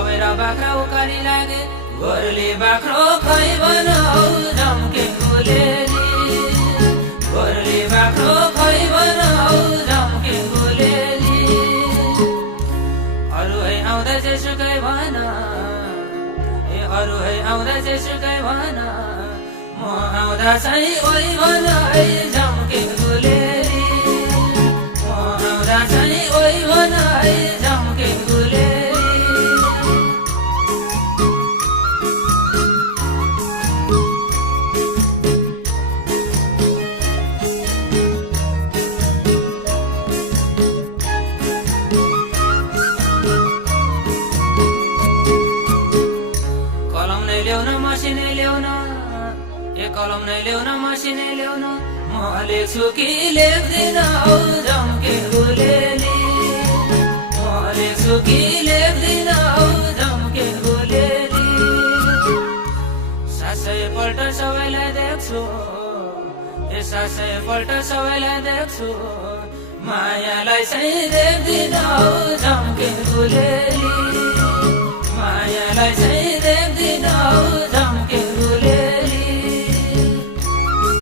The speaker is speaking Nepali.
दबेर बाख्रा उकाली लागे गोरुले बाख्रो खै बनाऊ झम्के गुलेली गोरुले बाख्रो खै बनाऊ झम्के गुलेली अरू है आउँदा जेसुकै भन अरू है आउँदा जेसुकै भन म आउँदा चाहिँ ओइ भन है झम्के गुलेली म आउँदा चाहिँ ओइ भन है झम्के गुलेली कलम नै ल्याउन मसिनै ल्याउन म लेख्छु कि लेख्दिन औ झम्के गुलेली म लेख्छु कि लेख्दिन औ झम्के गुलेली सासैपल्ट सबैलाई देख्छु सासैपल्ट सबैलाई देख्छु मायालाई चाहिँ देख्दिन औ झम्के गुलेली मायालाई चाहिँ